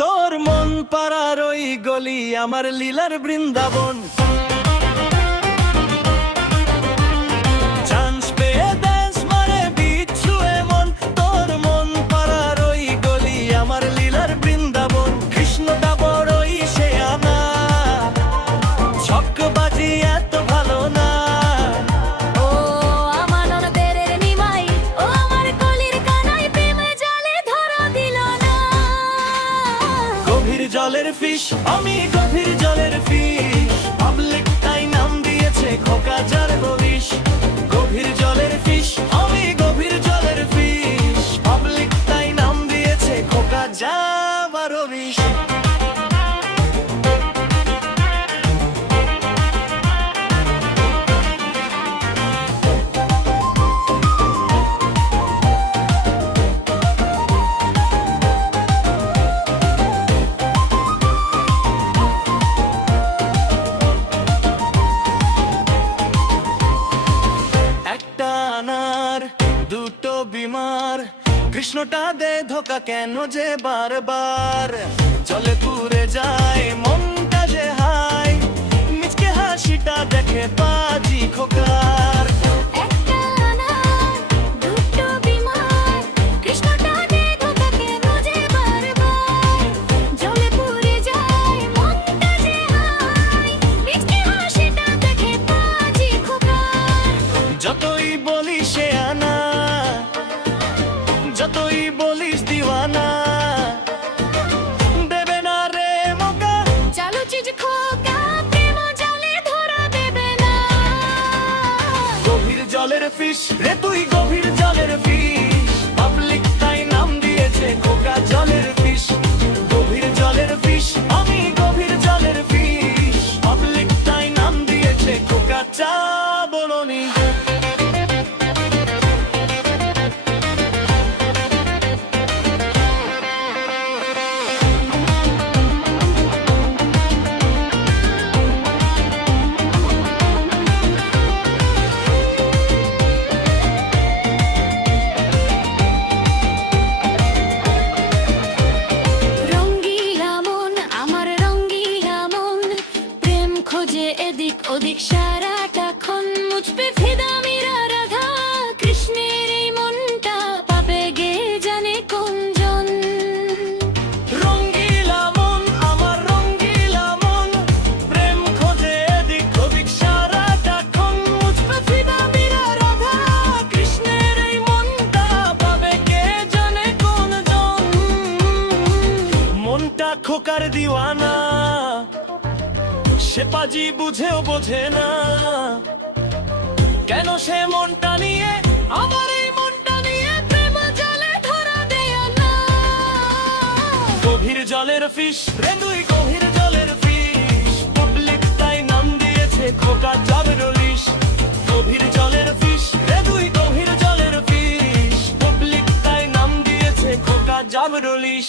তোর মন পাড়ার ওই গলি আমার লীলার বৃন্দাবন। চান্স পেয়ে ড্যান্স মারে বিচ্ছু এমন, তোর মন পাড়ার ওই গলি আমার লীলার বৃন্দাবন। কৃষ্ণটা বড়ই সে আনা, ছকবাজি এত ভালো না। ও আমার ননদের নিমাই, ও আমার কলির কানাই, প্রেমে জালে ধরা দিল না। গভীর জলের ফিশ, আমি গভীর জলের ফিশ, পাবলিক তাই নাম দিয়েছে খোকা যার বলিস। গভীর জলের ফিশ, আমি গভীর জলের ফিশ, পাবলিক তাই নাম দিয়েছে খোকা যাবার বিষ। দুটো বিমার, কৃষ্ণটা দে ধোকা কেন যে বারবার। জলে পুরে যায় মনটা যে হাই, মিচকে হাসিটা দেখে বাজি খোকার। যতই বলিস সে আনা, যতই বলিস দিওয়ানা, দেবে না রে মৌকা। চালু চিজ খোকা, প্রেম জালে ধরা দেবে না। গভীর জলের ফিশ রে তুই, গভীর জলের ফিশ, পাবলিক তাই নাম দিয়েছে খোকা জলের ফিশ। গভীর জলের ফিশ, আমি গভীর জলের ফিশ, পাবলিক তাই নাম দিয়েছে খোকা চা বলনি। এদিক ওদিক সারাটাক্ষণ মুছবে ফিদা মীরা রাধা, কৃষ্ণের এই মনটা পাবে গে জানে কোনজন। রঙ্গিলা মন আমার রঙ্গিলা মন, প্রেম খোঁজে এদিক ওদিক সারাটাক্ষণ মুছবে ফিদা মীরা রাধা, কৃষ্ণের এই মনটা পাবে কে জানে কোনজন। মনটা খোকার দিওয়ানা, সে পাজি বুঝেও বোঝে না কেন সে মনটা নিয়ে, আমার এই মনটা নিয়ে প্রেম জালে ধরা দেয় না। গভীর জলের ফিশ রে তুই, গভীর জলের ফিশ, পাবলিক তাই নাম দিয়েছে খোকা জাবরলিশ। গভীর জলের ফিশ রে তুই, গভীর জলের ফিশ, পাবলিক তাই নাম দিয়েছে খোকা জাবরলিশ।